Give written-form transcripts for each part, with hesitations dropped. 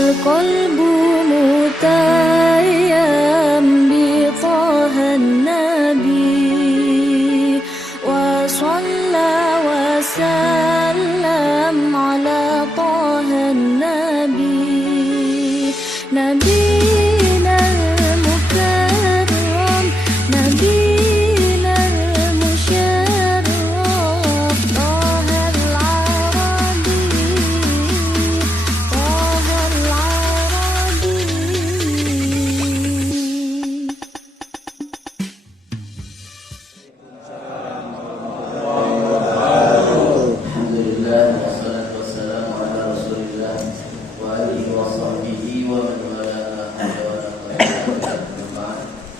والقلب متيم بطه النبي وصلى وسلم على طه النبي نبينا المكرم نبينا المشرف طه العربي طه العربي. Alhamdulillah wassalatu wassalamu ala Rasulillah wa alihi wa sahbihi wa man wala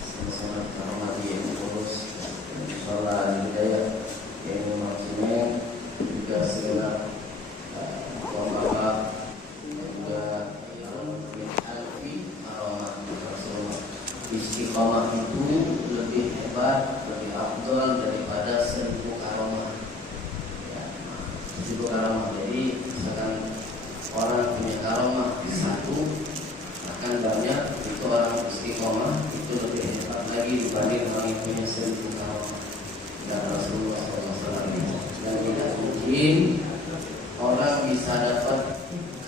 sama-sama terhormati yang terus insyaallah hidayah yang maksudnya juga segala wabah juga alfi aromah Rasulullah. Istiqamah itu lebih hebat, lebih afdal daripada 1000 aromah. Itu karomah. Jadi misalkan orang punya karomah satu, akan banyak itu orang istiqomah itu lebih hebat lagi dibanding orang yang punya 1000 karomah. Dan Rasulullah SAW dan tidak mungkin orang bisa dapat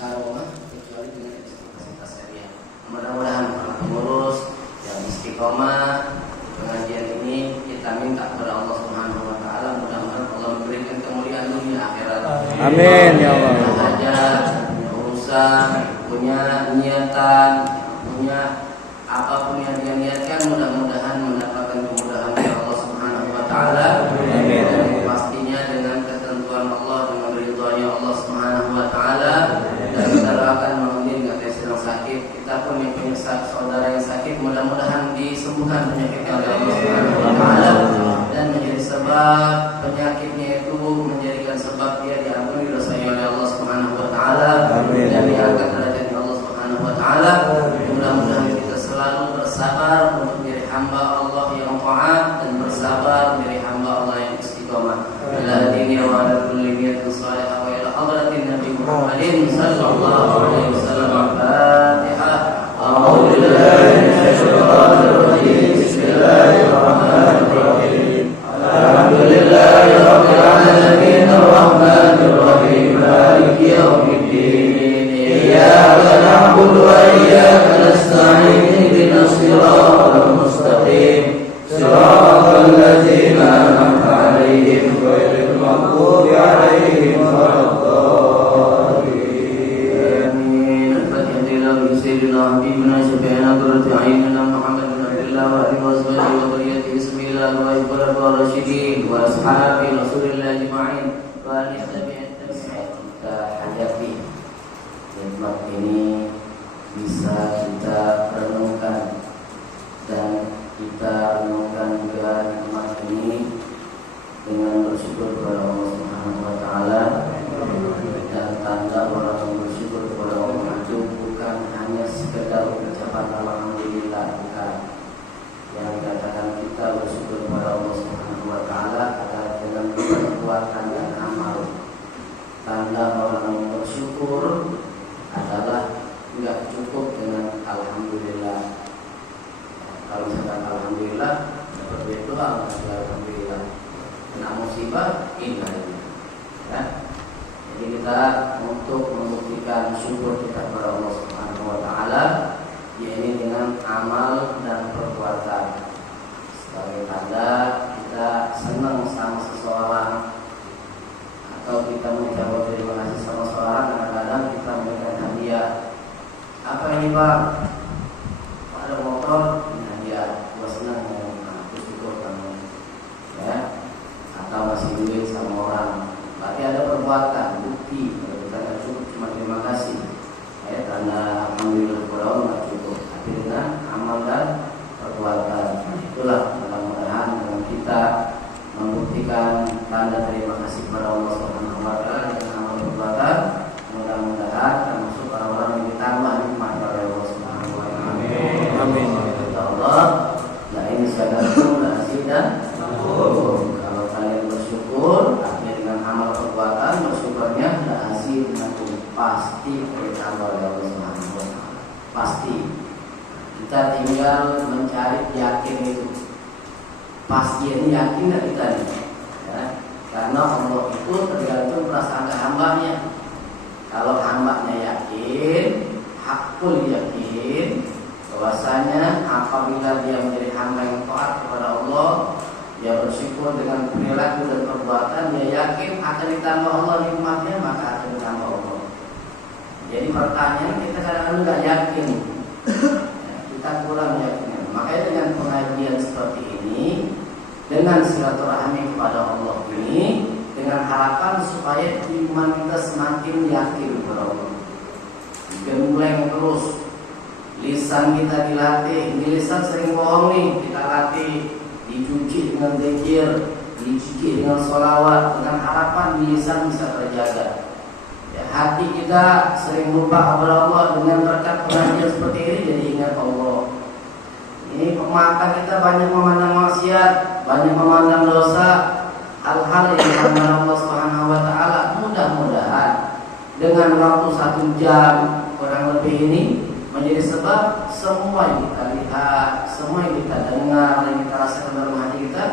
karomah kecuali dengan kapasitas kalian. Mudah-mudahan para pengurus yang istiqomah pengajian ini kita minta kepada Allah Subhanahu wa taala, mudah-mudahan Allah memberikan kemuliaan dunia akhirat. Amin ya Allah. Saja punya urusan, punya niatan, punya apapun yang dia niatkan, mudah-mudahan mendapatkan kemudahan dari Allah Subhanahu wa taala. Amin. Dan pastinya dengan ketentuan Allah, dengan ridhonya Allah Subhanahu wa taala. Dan kita doakan mungkin kata sedang sakit, kita pun yang punya saudara yang sakit, mudah-mudahan disembuhkan penyakitnya oleh Allah Subhanahu wa taala dan menjadi sebab penyakitnya itu menjadikan sebab dia diampuni dosanya oleh Allah Subhanahu wa taala dan diangkat derajatnya Allah Subhanahu wa taala. Mudah-mudahan kita selalu bersabar untuk menjadi hamba Allah yang taat dan bersabar menjadi hamba Allah yang istiqamah. Ila dini wa ala kulli niyatin salihah wa ila hadratin Nabi Muhammadin sallallahu alaihi wasallam. Al-Fatihah. A'udzu billahi minasyaitonir rajim. Bismillahirrahmanirrahim. Alhamdulillahi rabbil alamin arrahmanir rahim maliki yaumiddin. Iyyaka na'budu wa iyyaka nasta'in ihdinas siratal mustaqim siratal ladzina an'amta 'alaihim ghairil maghdubi 'alaihim waladdallin. Amin. Al-Fatihah li sayyidina habibina syafi'ina qurrati a'yunina Muhammad bin Abdullah wa alihi wa sahbihi wa dhurriyyatihi bismillahirrahmanirrahim wa rasyidin wa ashabi Rasulillah ajma'in wa ali tabi'in tabi'in. Kita hadapi nikmat ini bisa kita renungkan dan kita renungkan juga nikmat ini dengan bersyukur kepada Allah Subhanahu wa taala. Dan tanda orang yang bersyukur kepada Allah itu bukan hanya sekedar ucapan alhamdulillah, bukan. Yang dikatakan kita bersyukur kepada Allah Subhanahu wa taala adalah dengan perbuatan dan amal. Tanda orang yang bersyukur adalah tidak cukup dengan alhamdulillah. Kalau misalkan alhamdulillah dapat duit doang, alhamdulillah. Kena musibah, innalillah. Ya. Jadi kita untuk membuktikan syukur kita kepada Allah Subhanahu wa taala yaitu dengan amal dan perbuatan. Sebagai tanda kita senang sama seseorang atau kita mengucapkan terima kasih sama seseorang, kadang-kadang kita memberikan hadiah. Apa ini Pak? Ada motor, ini hadiah. Gua senang ya, aku syukur kamu. Ya. Atau masih duit sama orang. Berarti ada perbuatan, bukti. Kalau kita tidak cukup cuma terima kasih. Ya, tanda alhamdulillah kepada Allah tidak cukup. Tapi dengan amal dan perbuatan. Itulah mudah-mudahan dengan kita membuktikan tanda terima kasih kepada Allah Subhanahu wa taala dengan amal perbuatan. Mudah-mudahan termasuk orang-orang yang ditambah nikmat oleh Allah Subhanahu pasti ditambah oleh Allah Subhanahu wa Ta'ala. Pasti. Kita tinggal mencari yakin itu. Pasti ini yakin nggak kita nih? Ya. Karena Allah itu tergantung perasaan hambanya. Kalau hambanya yakin, hakul yakin, bahwasanya apabila dia menjadi hamba yang taat kepada Allah, dia bersyukur dengan perilaku dan perbuatan, dia yakin akan ditambah Allah nikmatnya, maka akan ditambah Allah. Jadi pertanyaan kita kadang-kadang nggak yakin, ya, kita kurang yakin. Makanya dengan pengajian seperti ini, dengan silaturahmi kepada Allah ini, dengan harapan supaya iman kita semakin yakin kepada Allah, gembleng terus. Lisan kita dilatih, lisan sering bohong nih, kita latih, dicuci dengan zikir, dicuci dengan sholawat, dengan harapan lisan bisa terjaga. Ya, hati kita sering lupa kepada Allah, dengan berkat pengajian seperti ini jadi ingat Allah. Ini mata kita banyak memandang maksiat, banyak memandang dosa, hal-hal yang dilarang Allah Subhanahu wa Ta'ala. Mudah-mudahan dengan waktu 1 jam kurang lebih ini menjadi sebab semua yang kita lihat, semua yang kita dengar, yang kita rasakan dalam hati kita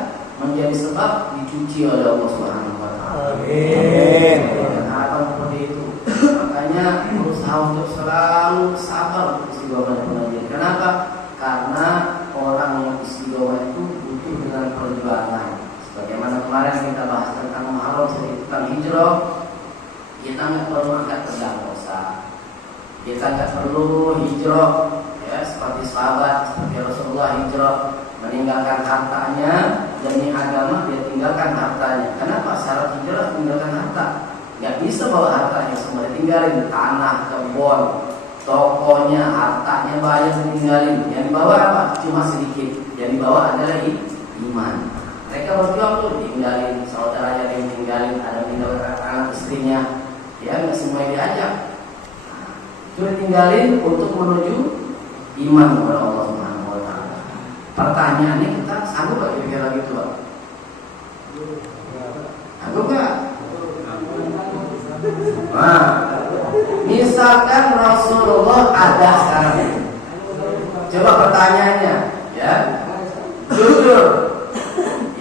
menjadi sebab dicuci oleh Allah Subhanahu wa Ta'ala. Amin. Dan harapan seperti itu. Makanya berusaha untuk selalu sabar untuk istiqomah dan pengajian. Kenapa? Karena orang yang istiqomah itu butuh dengan perjuangan. Sebagaimana kemarin kita bahas tentang Muharram, tentang hijrah, kita nggak perlu angkat pedang dosa. Kita nggak perlu hijrah, ya, seperti sahabat, seperti Rasulullah hijrah, meninggalkan hartanya demi agama, dia tinggalkan hartanya. Kenapa? Syarat hijrah meninggalkan harta. Nggak bisa bawa hartanya semua, ditinggalin tanah, kebun, tokonya, hartanya banyak ditinggalin. Yang dibawa apa? Cuma sedikit. Yang dibawa adalah iman. Mereka berjuang tuh, ditinggalin saudaranya, yang ditinggalin, ada meninggalkan anak istrinya, ya nggak semuanya diajak. Itu ditinggalin untuk menuju iman kepada Allah Subhanahu wa Ta'ala. Pertanyaannya, kita sanggup gak kira-kira gitu, Pak? Sanggup gak? Nah, misalkan Rasulullah ada sekarang ini. Coba pertanyaannya, ya, jujur.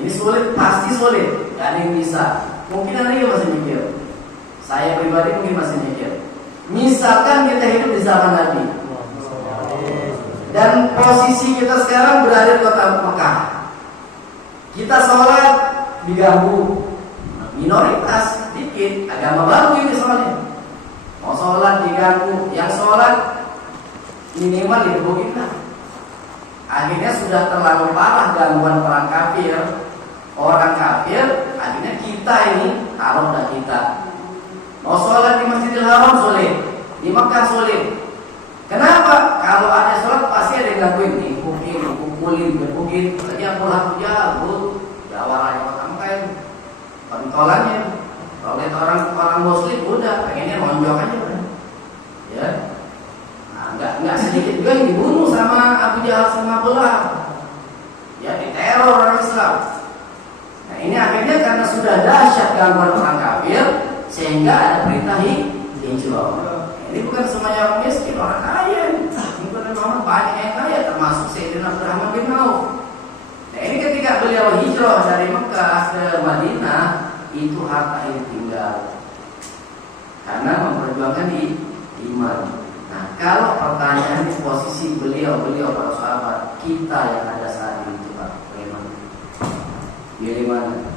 Ini sulit, pasti sulit. Gak ada yang bisa. Mungkin ada yang masih mikir. Saya pribadi mungkin masih mikir. Misalkan kita hidup di zaman Nabi dan posisi kita sekarang berada di kota Mekah, kita sholat diganggu, minoritas dikit, agama baru ini soalnya, mau sholat diganggu, yang sholat minimal digebukin lah. Akhirnya sudah terlalu parah gangguan orang kafir, akhirnya kita ini taruh dah kita. Mau sholat di Masjidil Haram sulit, di Mekah sulit. Kenapa? Kalau ada sholat pasti ada yang gangguin, dipukulin. Lagi aku jahat, jawalannya kota Mekah itu, pentolannya. Kalau lihat orang Muslim udah pengennya lonjok aja, udah. Ya, nah, nggak sedikit juga yang dibunuh sama Abu Jahal sama Abu Lahab. Ya, diteror orang Islam. Nah ini akhirnya karena sudah dahsyat gangguan orang kafir, sehingga ada perintah hijrah. Ini bukan semuanya orang miskin, orang kaya. Ini bukan orang banyak yang kaya, termasuk Sayyidina Abdurrahman bin Auf. Nah ini ketika beliau hijrah dari Mekah ke Madinah, itu harta yang tinggal karena memperjuangkan iman. Nah kalau pertanyaan di posisi beliau para sahabat, kita yang ada saat itu, Pak, bagaimana? Pilih mana?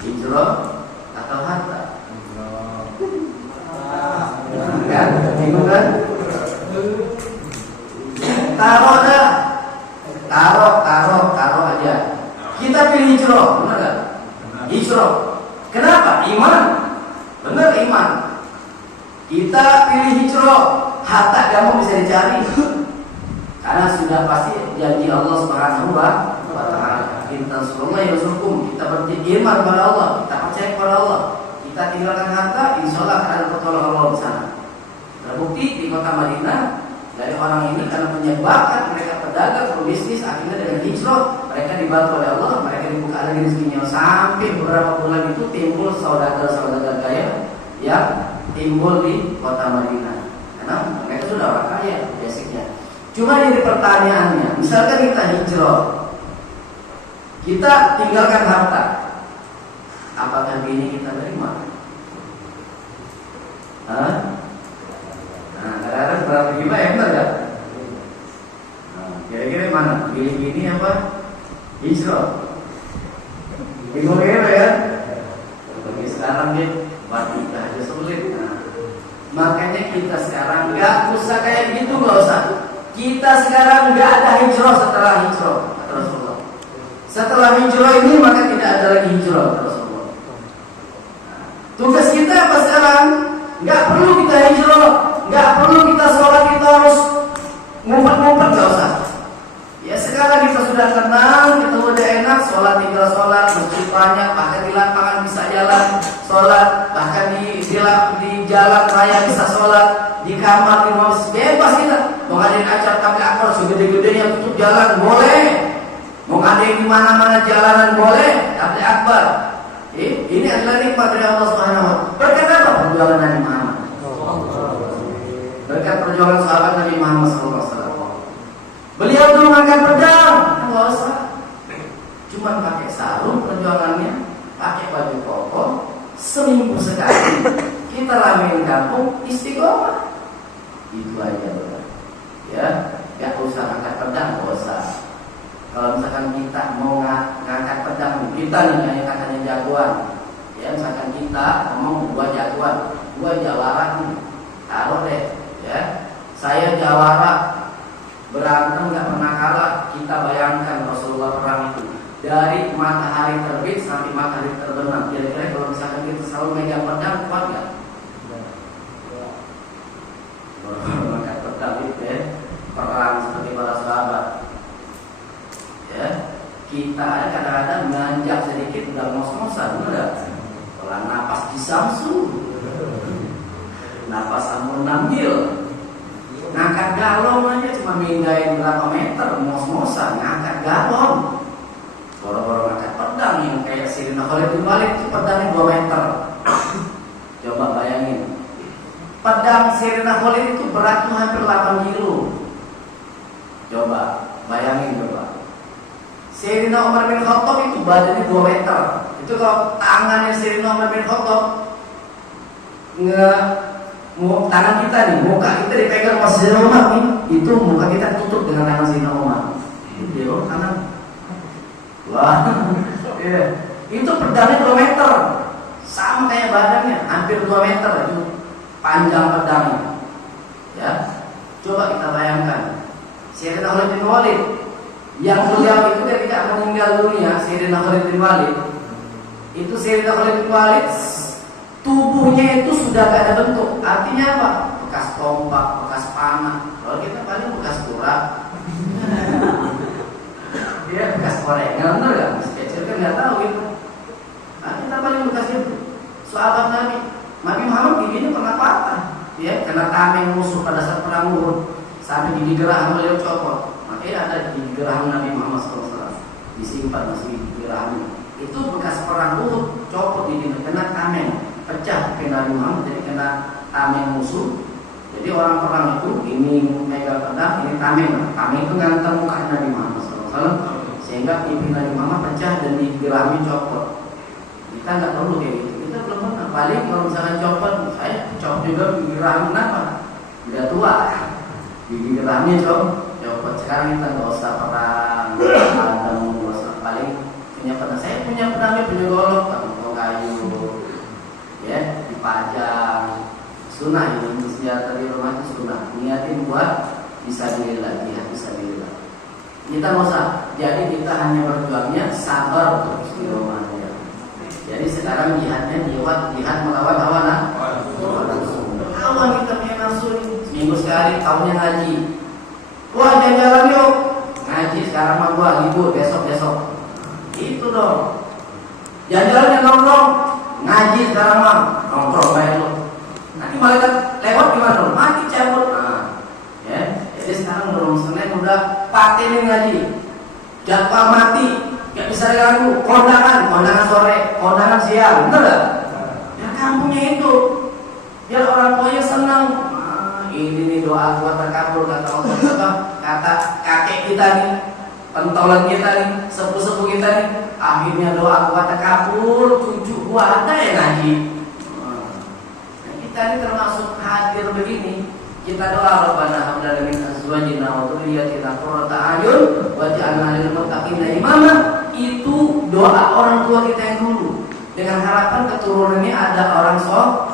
Hijrah atau harta? Kan? Bingung kan? Taruh aja. Kita pilih hijrah, benar gak? Hijrah. Kenapa? Iman. Benar iman. Kita pilih hijrah. Harta kamu bisa dicari. Karena sudah pasti janji Allah Subhanahu wa Ta'ala. Kita surullah ya surkum. Kita beriman kepada Allah, kita percaya kepada Allah. Kita tinggalkan harta, insya Allah akan ada pertolongan Allah di sana. Terbukti di kota Madinah, dari orang ini karena punya bakat, mereka pedagang, berbisnis, akhirnya dengan hijrah mereka dibantu oleh Allah, mereka dibuka lagi rezekinya. Sampai beberapa bulan itu timbul saudagar kaya yang timbul di kota Madinah. Karena mereka sudah orang kaya basicnya. Cuma jadi pertanyaannya, misalkan kita hijrah, kita tinggalkan harta, apakah bini kita terima? Hah? Nah, kadang-kadang berapa gimana ya, benar gak? Nah, kira-kira mana? Pilih bini apa? Hijrah. Bingung ya? Bagi sekarang dia mati aja sulit. Nah, makanya kita sekarang nggak usah kayak gitu, nggak usah. Kita sekarang nggak ada hijrah setelah hijrah, kata Rasulullah. Setelah hijrah ini maka tidak ada lagi hijrah, kata Rasulullah. Nah, tugas kita apa sekarang? Nggak perlu kita hijrah, nggak perlu kita sholat, kita harus ngumpet-ngumpet, nggak usah. Ya sekarang kita sudah tenang, kita udah enak, sholat tinggal sholat, masjid banyak, bahkan di lapangan bisa jalan sholat, bahkan di jalan raya bisa sholat, di kamar, di rumah bebas kita. Mau ngadain acara tabligh akbar segede-gedenya tutup jalan boleh, mau ngadain di mana-mana jalanan boleh, tabligh akbar. Ini adalah nikmat dari Allah Subhanahu wa Ta'ala. Berkat apa? Perjuangan Nabi Muhammad. Berkat perjuangan sahabat Nabi Muhammad SAW. Beliau dulu makan pedang, nggak usah. Cuma pakai sarung perjuangannya, pakai baju koko, seminggu sekali kita ramein kampung istiqomah. Itu aja betul. Ya, nggak usah angkat pedang, nggak usah. Kalau misalkan kita mau ngangkat pedang, kita nih yang katanya jagoan, ya misalkan kita ngomong gua jagoan, gua jawara nih, taruh deh, ya saya jawara. Berantem nggak pernah kalah. Kita bayangkan Rasulullah perang itu dari matahari terbit sampai matahari terbenam. Kira-kira kalau misalkan kita selalu megang pedang, kuat nggak? Mengangkat pedang itu ya, perang seperti para sahabat. Ya, kita kadang-kadang menanjak sedikit udah ngos-ngosan, benar? Kalau napas di samsu, napas amun nambil. Ngangkat galon aja cuma mindahin berapa meter, mos-mosan ngangkat galon. Boro-boro ngangkat pedang yang kayak Sirina Khalid bin Walid itu pedangnya 2 meter. Coba bayangin, pedang Sirina Khalid itu beratnya hampir 8 kilo. Coba bayangin coba. Sirina Umar bin Khattab itu badannya 2 meter. Itu kalau tangannya Sirina Umar bin Khattab tangan kita nih, muka kita dipegang pas Sayyidina Umar nih, itu muka kita tutup dengan tangan Sayyidina Umar. Dia tangan, wah, yeah. Itu pedangnya 2 meter, sama kayak badannya, hampir 2 meter itu panjang pedangnya. Ya, coba kita bayangkan, Sayyidina Khalid bin Walid, yang beliau itu ketika meninggal dunia, Sayyidina Khalid bin Walid, itu Sayyidina Khalid bin Walid tubuhnya itu sudah gak ada bentuk. Artinya apa? Bekas tombak, bekas panah. Kalau kita paling bekas kurang. Dia bekas gorengan, bener gak? Masih kecil kan gak tahu gitu. Nah, kita paling bekas itu. Sahabat Nabi Muhammad giginya pernah patah. Ya, kena tameng musuh pada saat perang Uhud. Sampai gigi geraham beliau copot. Makanya ada gigi geraham Nabi Muhammad SAW. Disimpan masih gigi gerahamnya. Itu bekas perang Uhud, copot giginya, kena tameng. Pecah ke Nabi Muhammad, jadi kena tameng musuh. Jadi orang perang itu ini megang pedang, ini tameng. Tameng itu ngantar muka Nabi Muhammad SAW, sehingga pipi Nabi Muhammad pecah dan digerami copot. Kita nggak perlu kayak gitu. Kita belum pernah. Paling kalau misalnya copot, saya copot juga gigi geraham kenapa? Udah tua, gigi gerahnya copot. Sekarang kita nggak usah perang, nggak usah. Paling punya pedang. Saya punya pedangnya, punya golok, atau kayu. Ya, dipajang sunnah ini senjata di rumah itu sunnah. Niatin buat fisabilillah, jihad fisabilillah. Kita nggak usah. Jadi kita hanya berjuangnya sabar untuk istiqomahnya. Jadi sekarang jihadnya jihad melawan hawa nafsu. Lawan kita punya nafsu ini. Seminggu sekali tahunnya ngaji. Wah jalan-jalan yuk. Ngaji sekarang mah gua libur besok. Itu dong. Jalan-jalan yang nongkrong. Ngaji sekarang mah nongkrong baik lo. Nanti malaikat lewat gimana? Mati cabut. Nah, ya. Jadi sekarang belum Senin udah paten ngaji. Jadwal mati, nggak bisa diganggu. Kondangan sore, kondangan siang, bener gak? Ya kampungnya itu. Biar orang tuanya senang. Ini nih doa gua terkabul kata Allah. Kata kakek kita nih, pentolan kita nih, sepuh-sepuh kita nih, akhirnya doa gua terkabul, cucu gua ada yang ngaji. Nah, kita ini termasuk hadir begini. Kita doa Rabbana hab lana min azwajina wa dhurriyyatina qurrata a'yun waj'alna lil muttaqina imama. Itu doa orang tua kita yang dulu, dengan harapan keturunannya ada orang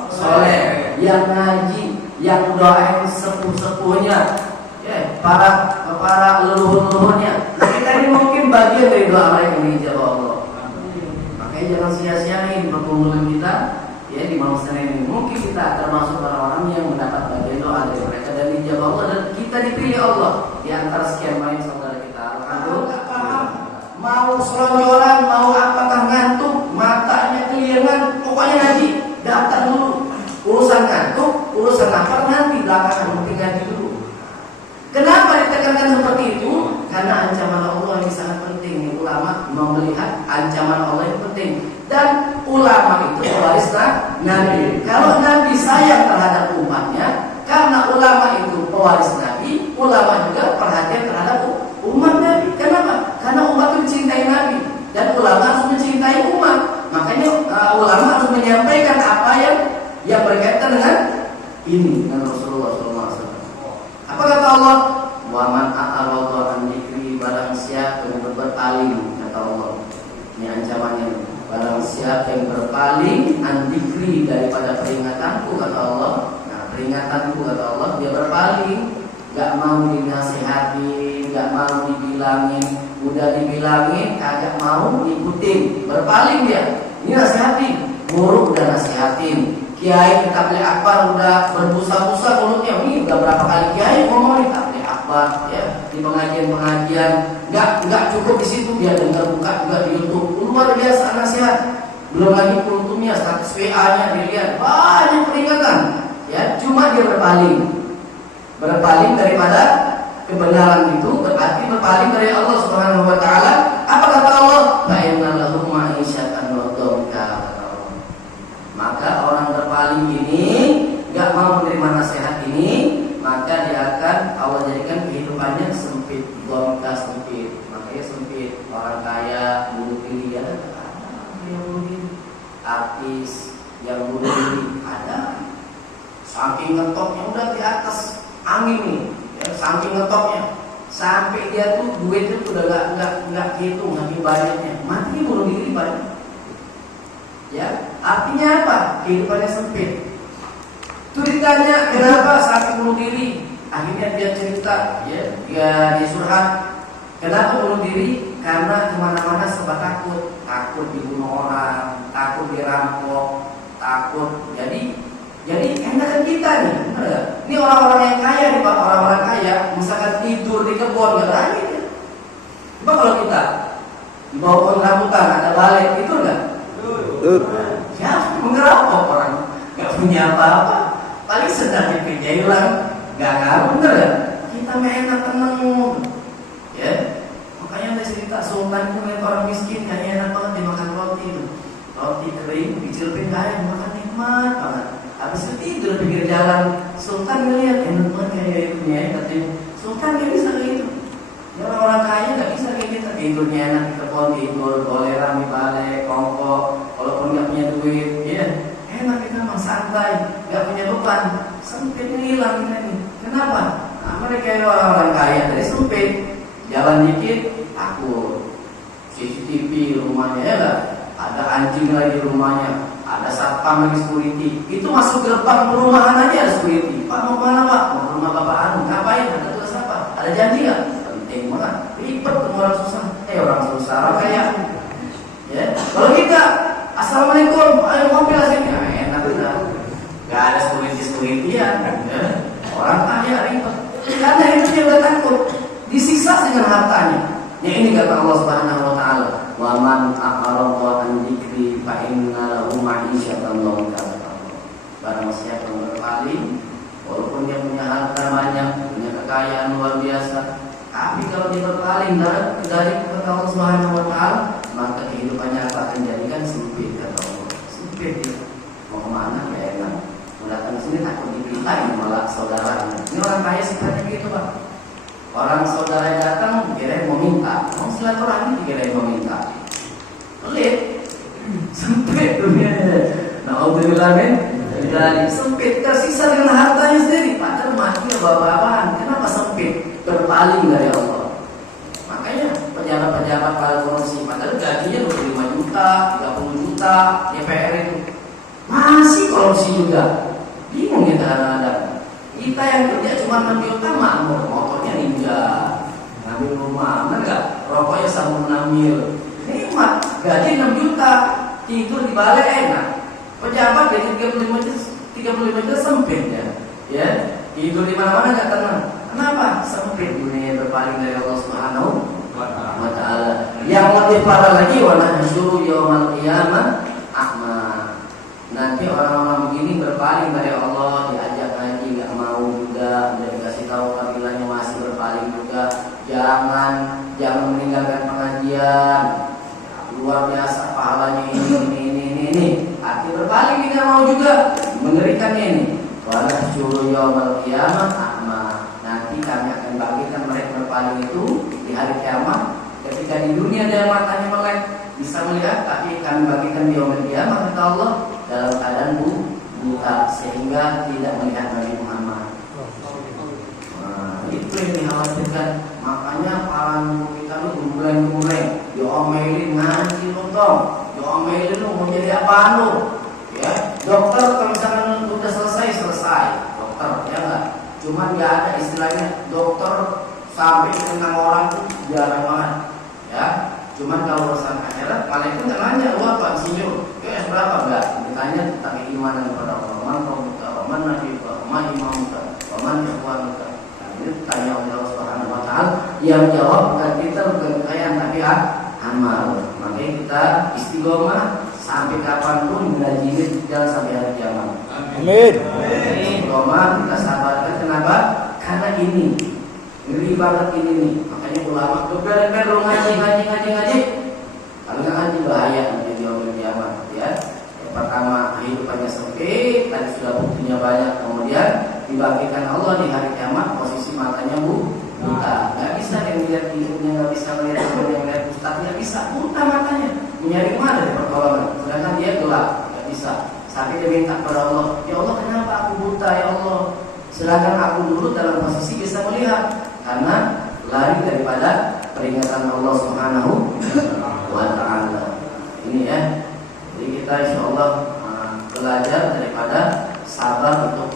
soleh yang ngaji, yang doain sepuh-sepuhnya, ya, para leluhur-leluhurnya. Kita ini mungkin bagian dari doa mereka yang dijawab Allah. Makanya jangan sia-siain perkumpulan kita, ya, di malam Senin ini. Mungkin kita termasuk orang-orang yang mendapat bagian doa dari mereka dan dijawab Allah, dan kita dipilih Allah di antara sekian banyak saudara kita. Alhamdulillah. Mau selonjoran, mau apakah ngantuk, matanya keliengan, pokoknya ngaji, daftar dulu. Urusan ngantuk, urusan lapar nanti belakangan, mungkin ngaji dulu. Kenapa ditekankan seperti itu? Karena ancaman Allah ini sangat penting. Ulama melihat ancaman Allah ini penting. Dan ulama itu pewaris Nabi. Kalau Nabi sayang terhadap umatnya, karena ulama itu pewaris Nabi, ulama juga perhatian terhadap umat Nabi. Kenapa? Karena umat itu mencintai Nabi, dan ulama harus mencintai umat. Makanya ulama harus menyampaikan apa yang berkaitan dengan ini, dengan Rasulullah SAW. Apa kata Allah? Wa man a'rada an dzikri, barang siapa yang berpaling, kata Allah. Ini ancamannya. Barang siapa yang berpaling an dzikri, daripada peringatanku, kata Allah. Nah, peringatanku, kata Allah, dia berpaling, enggak mau dinasihati, enggak mau dibilangin, udah dibilangin kagak mau ikutin, berpaling dia. Ini nasihati, guru udah nasihatin, kiai tabligh akbar udah berbusa-busa mulutnya. Ini udah berapa kali kiai ngomong nih tabligh akbar, ya, di pengajian-pengajian, enggak cukup di situ, dia dengar buka juga di YouTube, luar biasa nasihat. Belum lagi kultumnya, status WA-nya dilihat, banyak peringatan, ya, cuma dia berpaling daripada kebenaran itu, berarti berpaling dari Allah Subhanahu wa taala. Apa kata Allah? Fa inna lahum ma'isyatan dhanka. Maka orang berpaling ini enggak mau menerima nasihat ini, maka dia akan Allah jadikan kehidupannya sempit, dhanka, sempit. Makanya sempit. Orang kaya bunuh diri, ya, ada yang bunuh diri. Artis yang bunuh diri ada. Saking ngetopnya udah di atas angin nih, ya, saking ngetopnya, sampai dia tuh duitnya tuh udah nggak hitung lagi banyaknya, mati bunuh diri banyak. Ya, artinya apa? Kehidupannya sempit. Itu ditanya kenapa sampai bunuh diri, akhirnya dia cerita, ya, dia curhat. Kenapa bunuh diri? Karena kemana-mana serba takut dibunuh orang, takut dirampok, takut. Jadi enakan kita nih, benar gak? Ini orang-orang yang kaya nih Pak, orang-orang kaya, misalkan tidur di kebun, gak berani ya. Coba kalau kita di bawah pohon rambutan ada balai, itu enggak? Siapa mengerampok orang? Gak punya apa-apa, paling sedang dipinjai ulang, gak ngaruh, bener gak? Kita mah enak tenang, ya. Makanya ada cerita Sultan itu lihat orang miskin, yang enak banget dimakan roti itu, roti kering, dicelupin kaya, dimakan nikmat banget. Habis itu tidur pinggir jalan, Sultan ngeliat enak banget kayak itu ya, katanya Sultan gak bisa kayak gitu. Ya, orang-orang kaya gak bisa kayak gitu. Tidurnya enak di kebun, tidur, goleran di balai, kongkok, walaupun gak punya duit, ya enak kita mah santai, gak punya beban, sempit hilang kita nih. Kenapa? Nah, mereka itu orang-orang kaya dari sempit, jalan dikit takut, CCTV rumahnya ya gak? Ada anjing lagi rumahnya, ada satpam lagi security. Itu masuk gerbang perumahan aja ada security. Pak mau kemana Pak? Mau ke rumah Bapak Anu. Ngapain? Ada tugas apa? Ada janji nggak? Penting banget. Ribet ketemu orang susah. Orang susah orang kaya. Ya. Kalau kita assalamualaikum, ayo ngopi lah sini. Nah, enak udah. Gak ada security ya. Orang kaya ribet. Karena itu dia udah takut disiksa dengan hartanya. Ya ini kata Allah Subhanahu wa taala, wa man a'rada an dzikri fa inna lahu ma'isyatan dhanka. Barang siapa yang berpaling, walaupun dia punya harta banyak, punya kekayaan luar biasa, tapi kalau dia berpaling dari kata Allah Subhanahu wa taala, maka kehidupannya akan dijadikan sempit, kata Allah. Sempit dia. Mau kemana? Gak enak. Mendapatkan sini takut dipintain malah saudaranya. Ini orang kaya sifatnya gitu Pak. Orang saudara datang dikirain mau minta, mau silaturahmi dikirain mau minta. Pelit, sempit dunianya. Alhamdulillah men, dari sempit tersisa dengan hartanya sendiri. Padahal mati bapak-bapakan. Kenapa sempit? Berpaling dari Allah. Makanya pejabat-pejabat pada korupsi, padahal gajinya 25 juta, 30 juta, DPR itu masih korupsi juga. Bingung kita kadang-kadang. Kita yang kerja cuma 6 juta makmur, motornya Ninja, ngambil rumah, benar nggak? Rokoknya sabun 6 mil. Nikmat, gaji 6 juta, tidur di balai enak. Pejabat gaji 35 juta sempit ya. Tidur di mana-mana nggak tenang. Kenapa? Sempit dunia berpaling dari Allah Subhanahu wa Ta'ala. Yang lebih parah lagi, wala nasyuru yaumal qiyamah a'ma. Nanti orang-orang begini berpaling dari Allah, diajak ngaji nggak mau juga, udah dikasih tahu kabilahnya masih berpaling juga. Jangan meninggalkan pengajian. Luar biasa pahalanya ini. Hati berpaling tidak mau juga, mengerikannya ini. Wala nasyuru yaumal qiyamah a'ma. Nanti kami akan bagikan mereka berpaling itu di hari kiamat. Ketika di dunia dia matanya melek, bisa melihat, tapi kami bagikan di yaumul qiyamah kata Allah dalam keadaan buta sehingga tidak melihat Nabi Muhammad. Itu yang dikhawatirkan. Makanya para guru kita lu gemulai-gemulai, diomelin ngaji nonton, diomelin lu mau jadi apaan lu? Ya, dokter kalau misalkan udah selesai dokter, ya enggak? Cuman nggak ada istilahnya dokter sampai tentang orang tuh jarang banget, ya. Cuman kalau urusan akhirat, malah itu nggak nanya, wah Pak Insinyur, itu berapa enggak? Ditanya tentang keimanan kepada Allah, man nabi, man imam, man ikhwan. Ini tanya Allah Subhanahu Wa Taala, yang jawab bukan kita, bukan kekayaan, tapi amal. Makanya kita istiqomah sampai kapanpun menajib jangan sampai hari kiamat. Amin. Istiqomah kita sabarkan. Kenapa? Karena ini ngeri banget ini nih. Makanya ulama ber ngaji. Kalau nggak ngaji bahaya nanti di yaumul kiamat. Ya. Yang pertama hidupannya sempit, tadi sudah buktinya banyak. Kemudian dibagikan Allah di hari kiamat posisi matanya buta. Nggak bisa yang melihat hidupnya, nggak bisa melihat yang melihat ustaz, nggak bisa, buta matanya. Mencari mana dari pertolongan? Sedangkan dia gelap, nggak bisa. Sampai dia minta kepada Allah, ya Allah kenapa aku buta ya Allah? Sedangkan aku dulu dalam posisi bisa melihat, karena lari daripada peringatan Allah Subhanahu wa Ta'ala. Ini ya. Jadi kita insya Allah belajar daripada sabar untuk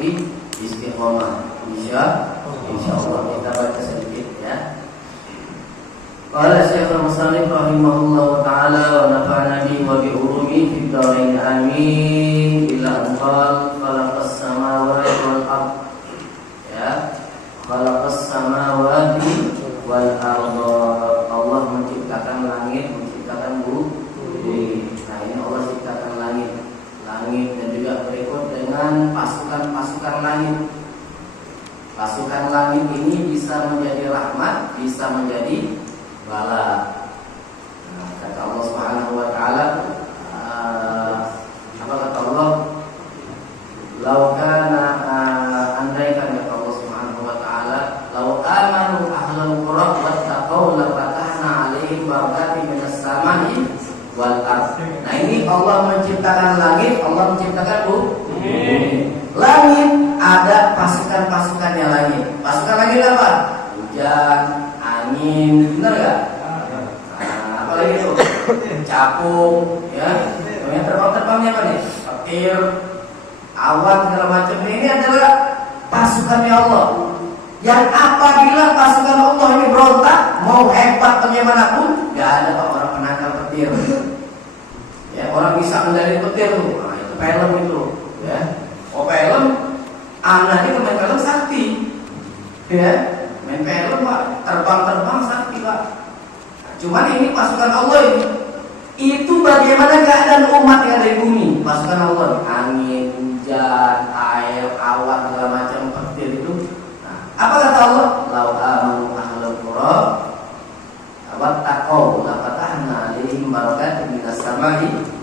istiqomah. Insya Allah kita baca sedikit ya. Qala Syekh Al-Musannif rahimahullahu ta'ala wa nafa'ana bihi wa bi ulumi fid dharain amin. Illa anqal khalaqas samawati wal ard. Ya. Khalaqas samawati wal ard. Allah menciptakan langit, menciptakan bumi. Nah, ini Allah ciptakan langit dan juga berikut dengan pasukan langit. Pasukan langit ini bisa menjadi rahmat, bisa menjadi bala. Nah, kata Allah Subhanahu wa Ta'ala, apa kata Allah? Lau kana andaikan kata Allah Subhanahu wa Ta'ala, lau amanu ahlul qura wattaqau la fatahna 'alaihim barakatin minas samai wal ardh. Nah, ini Allah menciptakan langit, Allah menciptakan bumi. Langit ada pasukan-pasukannya langit. Pasukan langit apa? Hujan, angin, benar nggak? Nah, apalagi itu? Capung, ya. Yang terbang-terbangnya apa nih? Petir, awan segala macam. Ini adalah pasukannya Allah. Yang apabila pasukan Allah ini berontak, mau hebat bagaimanapun, nggak ada kok orang penangkal petir. Ya, orang bisa mengendalikan petir tuh. Nah, itu film itu, ya. Oh, film, anaknya main film sakti, ya, main film Pak, terbang sakti Pak. Nah, cuman ini pasukan Allah ini, itu bagaimana keadaan umat yang ada di bumi? Pasukan Allah, angin, hujan, air, awan, segala macam petir itu. Nah, apa kata Allah? Lau amanu ahlul qura wattaqau la fatahna 'alaihim barakatin minas samai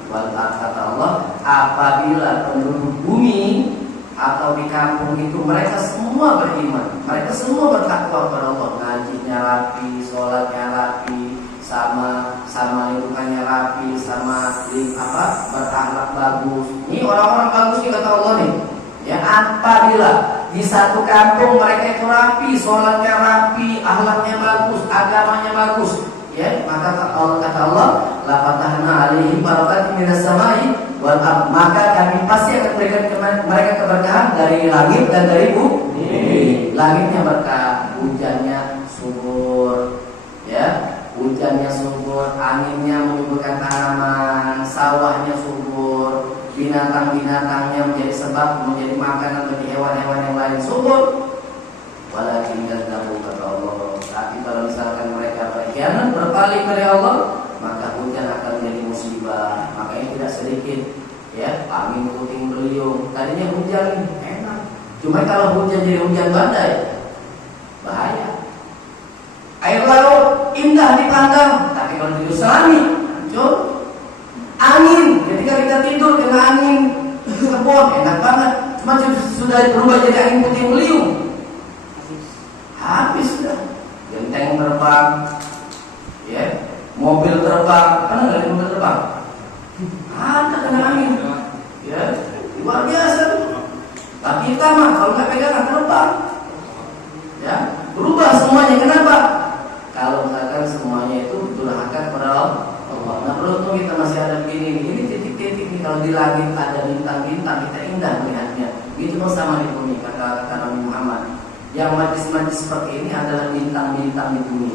wal ardh. Kata Allah, apabila penduduk bumi atau di mereka semua beriman, mereka semua bertakwa kepada Allah, ngajinya rapi, sholatnya rapi, sama lingkungannya rapi, sama berakhlak bagus. Ini orang-orang bagus nih kata Allah nih. Ya, apabila di satu kampung mereka itu rapi, sholatnya rapi, akhlaknya bagus, agamanya bagus, ya, maka kata Allah, la fatahna alaihim barakatin minas samai wal ard, maka kami pasti akan berikan mereka keberkahan dari langit dan dari bumi. Langitnya berkah, hujannya subur, ya, hujannya subur, anginnya menyuburkan tanaman, sawahnya subur, binatang-binatangnya menjadi sebab menjadi makanan bagi hewan-hewan yang lain subur. Walakin kadzabu kata Allah, tapi kalau misalkan mereka berkhianat, berpaling dari Allah, maka hujan akan menjadi musibah. Makanya tidak sedikit, ya, angin puting beliung. Tadinya hujan enak, cuma kalau hujan jadi hujan badai, bahaya. Air laut indah dipandang, tapi kalau tidur selami, hancur. Angin, ketika kita tidur kena angin kebon, enak banget. Cuma sudah berubah jadi angin puting beliung, habis sudah. Genteng terbang, ya, mobil terbang, pernah nggak di mobil terbang? Ada kena angin, ya, luar biasa. Tapi kita mah kalau nggak pegangan terbang, ya, berubah semuanya. Kenapa? Kalau misalkan semuanya itu durhaka kepada Allah. Nah, beruntung kita masih ada begini. Ini titik-titik nih, kalau di langit ada bintang-bintang, kita indah melihatnya. Itu bersama di bumi, kata Nabi Muhammad. Yang majlis-majlis seperti ini adalah bintang-bintang di bumi.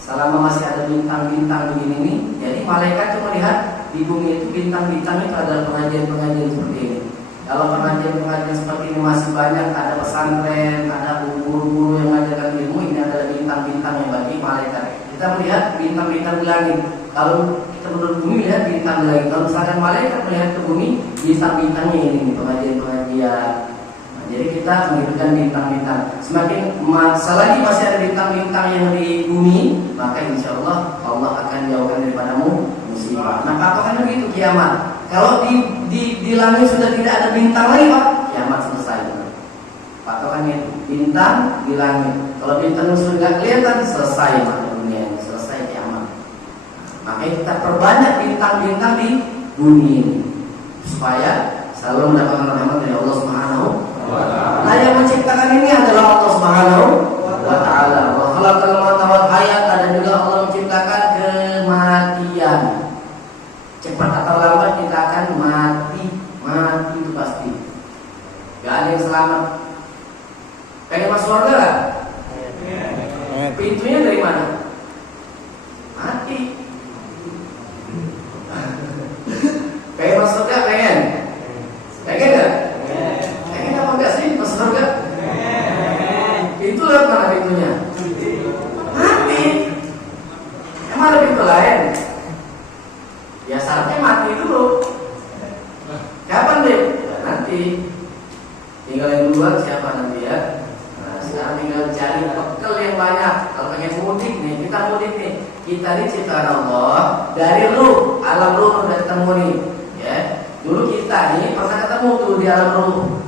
Selama masih ada bintang-bintang begini nih, jadi malaikat itu melihat di bumi itu bintang-bintang itu adalah pengajian-pengajian seperti ini. Kalau pengajian-pengajian seperti ini masih banyak, ada pesantren, ada guru-guru yang mengajarkan ilmu, ini adalah bintang-bintang yang bagi malaikat. Kita melihat bintang-bintang di langit. Kalau kita menurut bumi melihat bintang di langit. Kalau misalkan malaikat melihat ke bumi, bintang-bintangnya ini pengajian-pengajian. Nah, jadi kita menghidupkan bintang-bintang. Semakin selagi masih ada bintang-bintang yang di bumi, maka insya Allah Allah akan jauhkan daripadamu musibah. Nah, patokannya begitu kiamat. Kalau di langit sudah tidak ada bintang lagi, Pak, kiamat selesai. Patokannya bintang di langit. Kalau bintang sudah tidak kelihatan, selesai dunia ini, selesai kiamat. Makanya kita perbanyak bintang-bintang di bumi ini supaya selalu mendapatkan rahmat dari Allah Subhanahu wa Ta'ala. Nah, yang menciptakan ini adalah Allah Subhanahu wa Ta'ala. Wa khalaqal mauta wal hayata, dan juga Allah menciptakan kematian. Cepat atau lambat kita akan mati itu pasti. Gak ada yang selamat. Pengen masuk surga gak? Pintunya dari mana? Mati. Pengen masuk surga? Pengen? Pengen gak? Pengen apa enggak sih masuk surga? Pintu lewat mana pintunya? Mati. Emang ada pintu lain? Ya syaratnya mati dulu. Kapan deh? Ya, nanti. Tinggal yang duluan siapa nanti ya? Nah, sekarang tinggal cari bekal yang banyak. Kalau pengen mudik nih, kita mudik nih. Kita diciptakan Allah dari ruh, alam ruh udah ketemu nih. Ya, dulu kita nih pernah ketemu tuh di alam ruh.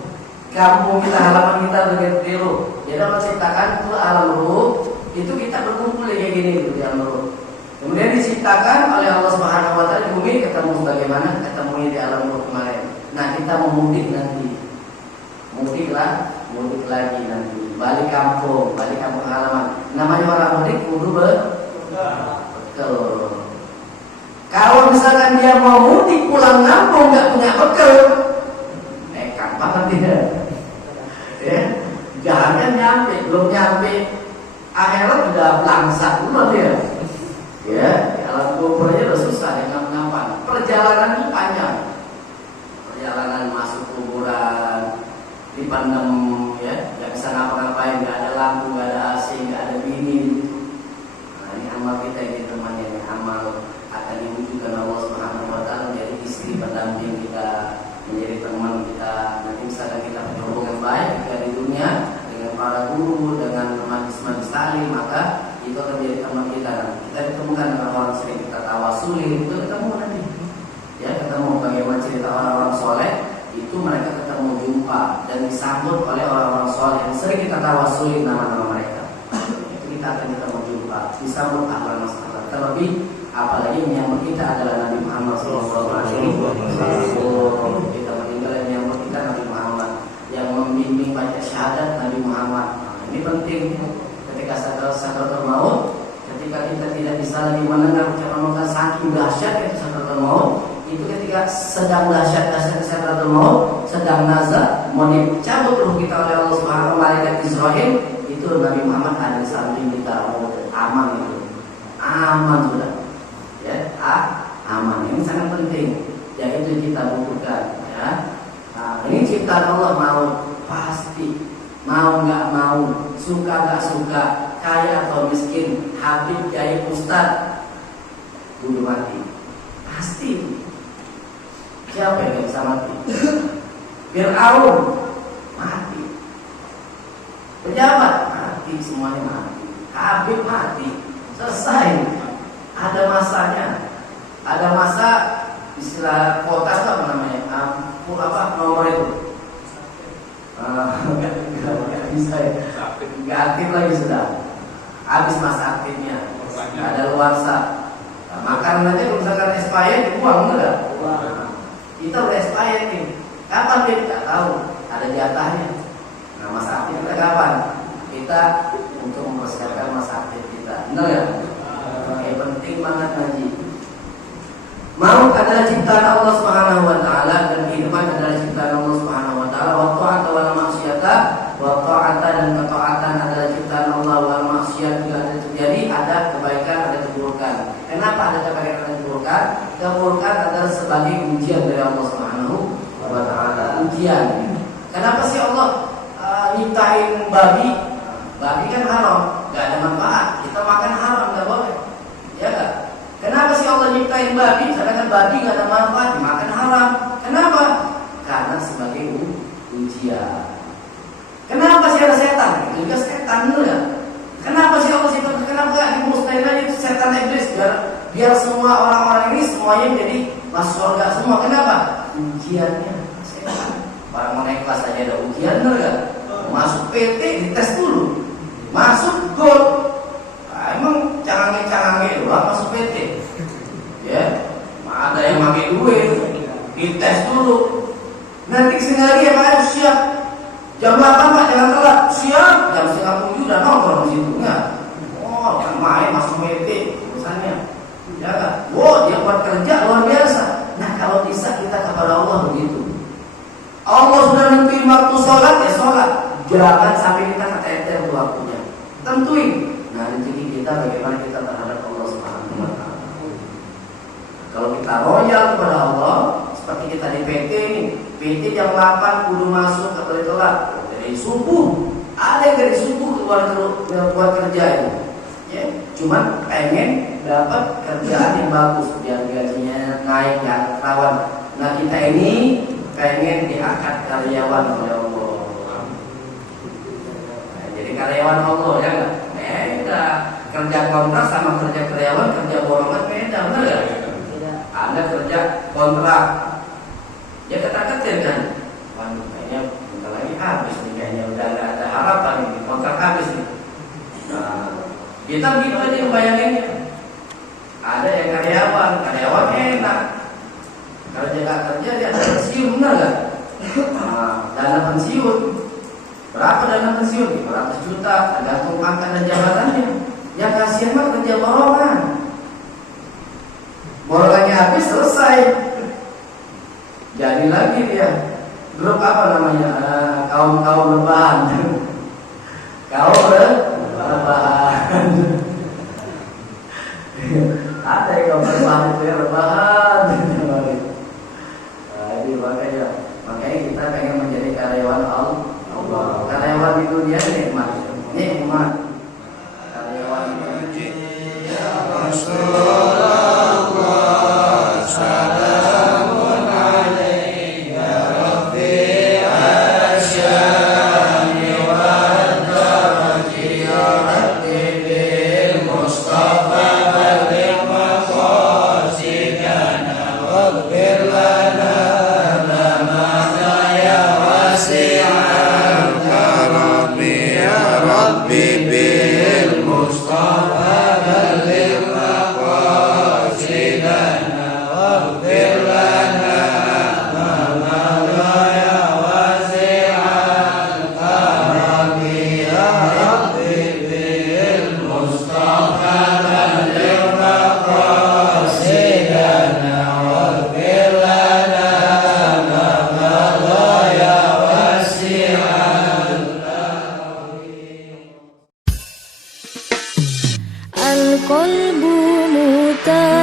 Kampung kita, halaman kita di ruh. Jadi Allah ciptakan itu alam ruh, itu kita berkumpul kayak gini tuh di alam ruh. Kemudian diciptakan oleh Allah Subhanahu wa Ta'ala di bumi, ketemu bagaimana ketemunya di alam ruh kemarin. Nah, kita mau mudik nanti. Mudik lagi nanti. Balik kampung halaman. Namanya orang mudik kudu bekal. Kalau misalkan dia mau mudik pulang kampung nggak punya bekal, kapan dia? Ya, jangan nyampe, belum nyampe akhirat udah langsat dulu dia. Ya, alam kubur aja udah susah ya, ngapa-ngapain. Perjalanan itu panjang. Perjalanan masuk kuburan, dipandang ya, nggak bisa ngapa-ngapain, nggak ada lampu, nggak ada AC, nggak ada bini gitu. Nah, ini amal kita ini temannya, ini amal akan diwujudkan Allah Subhanahu wa Ta'ala menjadi istri pendamping kita, menjadi teman kita. Nanti misalkan kita punya hubungan baik juga di dunia dengan para guru, dengan majlis-majlis taklim, maka itu akan menjadi teman kita. Kita ditemukan dengan orang sering kita tawasuli, itu ketemu nanti. Ya, ketemu bagaimana cerita orang-orang soleh, itu mereka ketemu jumpa. dan disambut oleh orang-orang soleh yang sering kita tawasulin nama-nama mereka. Itu kita akan berjumpa, disambut amal masalah. Terlebih apalagi menyambut kita adalah Nabi Muhammad SAW. Kita meninggal yang menyambut kita Nabi Muhammad, yang membimbing baca syahadat Nabi Muhammad. Ini penting ketika sakaratul maut. Ketika kita tidak bisa lagi mendengar ucapan maut, saking dahsyat itu sakaratul maut. Itu ketika sedang dahsyat sakaratul maut, sedang nazar, mau dicabut ruh kita oleh Allah Subhanahu wa taala, malaikat Israil, itu Nabi Muhammad ada di samping kita. Aman itu. Aman sudah. Ya, aman. Ini sangat penting. Ya itu kita butuhkan, ya. Nah, ini ciptaan Allah, mau pasti, mau nggak mau, suka nggak suka, kaya atau miskin, habib, kiai, ustad, kudu mati. Pasti. Siapa yang bisa mati? Fir'aun mati, pejabat mati, semuanya mati, habib mati, selesai. Ada masanya, ada masa istilah kota itu apa namanya? Nomor itu? Nggak bisa ya. Nggak aktif lagi sudah. Habis masa aktifnya. Nggak ada luarsa. Nah, makan aja kalau misalkan expired dibuang enggak? Kita udah expired nih. Kapan kita tidak tahu? Ada jatahnya. Nah, masa aktif kita kapan? Kita untuk mempersiapkan masa aktif kita. Benar ya? Oke, penting banget ngaji. Maut adalah ciptaan Allah Subhanahu wa taala dan kehidupan adalah ciptaan Allah Subhanahu wa taala. Wa ta'ata wal maksiata, wa ta'ata dan ketaatan adalah ciptaan Allah, wal maksiat juga ada terjadi, ada kebaikan, ada keburukan. Kenapa ada kebaikan dan keburukan? Keburukan adalah sebagai ujian dari Allah Subhanahu wa taala. Ujian. Kenapa sih Allah nyiptain babi? Babi kan haram, enggak ada manfaat. Kita makan haram enggak boleh. Ya enggak? Kenapa sih Allah nyiptain babi? Sedangkan babi gak ada manfaat, dimakan haram. Kenapa? Karena sebagai ujian. Kenapa sih ada setan? Itu juga setan dulu ya. Kenapa sih Allah ciptakan? Kenapa gak dimusnahin aja itu setan iblis? Biar semua orang-orang ini semuanya jadi masuk surga semua. Kenapa? Ujiannya setan. Orang mau naik kelas aja ada ujian, bener gak? Masuk PT dites dulu. Masuk gold. Emang canggih-canggih doang masuk PT, ya? Ada yang pakai duit, dites dulu. Nanti sekali ya Pak, siap. Jam 8 Pak, jangan telat. Siap. Jam 6:30 udah nongkrong di situ, nggak? Oh, kan main masuk PT urusannya, ya kan? Wow, dia buat kerja luar biasa. Nah, kalau bisa kita kepada Allah begitu. Allah sudah nentuin waktu sholat ya sholat. Jangan sampai kita keteter waktunya. Tentuin. Nah, rezeki kita bagaimana kita terhadap Allah Subhanahu wa taala. Kalau kita royal kepada Allah, seperti kita di PT ini, PT jam 8 kudu masuk, atau telat dari subuh. Ada yang dari subuh keluar buat kerja itu. Ya, cuman pengen dapat kerjaan yang bagus biar gajinya naik ya kawan. Nah, kita ini pengen diangkat karyawan oleh Allah. Nah, jadi karyawan Allah ya enggak? Beda. Kerja kontrak sama kerja karyawan, kerja borongan beda, benar gak? Anda kerja kontrak, ya ketar-ketir kan? Waduh, kayaknya bentar lagi habis nih, kayaknya udah gak ada harapan ini, kontrak habis nih. Nah, kita begitu aja membayanginnya. Ada yang karyawan enak. Kerja gak kerja dia ada pensiun, benar gak? Nah, dana pensiun. Berapa dana pensiun? 500 juta, tergantung pangkat dan jabatannya. Yang kasihan mah kerja borongan. Borongannya habis selesai. Jadi lagi dia grup apa namanya? Kaum rebahan. Kaum rebahan. Ada yang kaum rebahan itu ya rebahan. Nah, ini makanya kita pengen menjadi karyawan Allah. Karyawan di dunia nikmat. Karyawan di dunia. Ya Rasulullah, salamun alaika Rabbi asyani wa darati rabbi bil Mustafa balik maqasidana waghfir lana lamana ya wasi'a والقلب متابع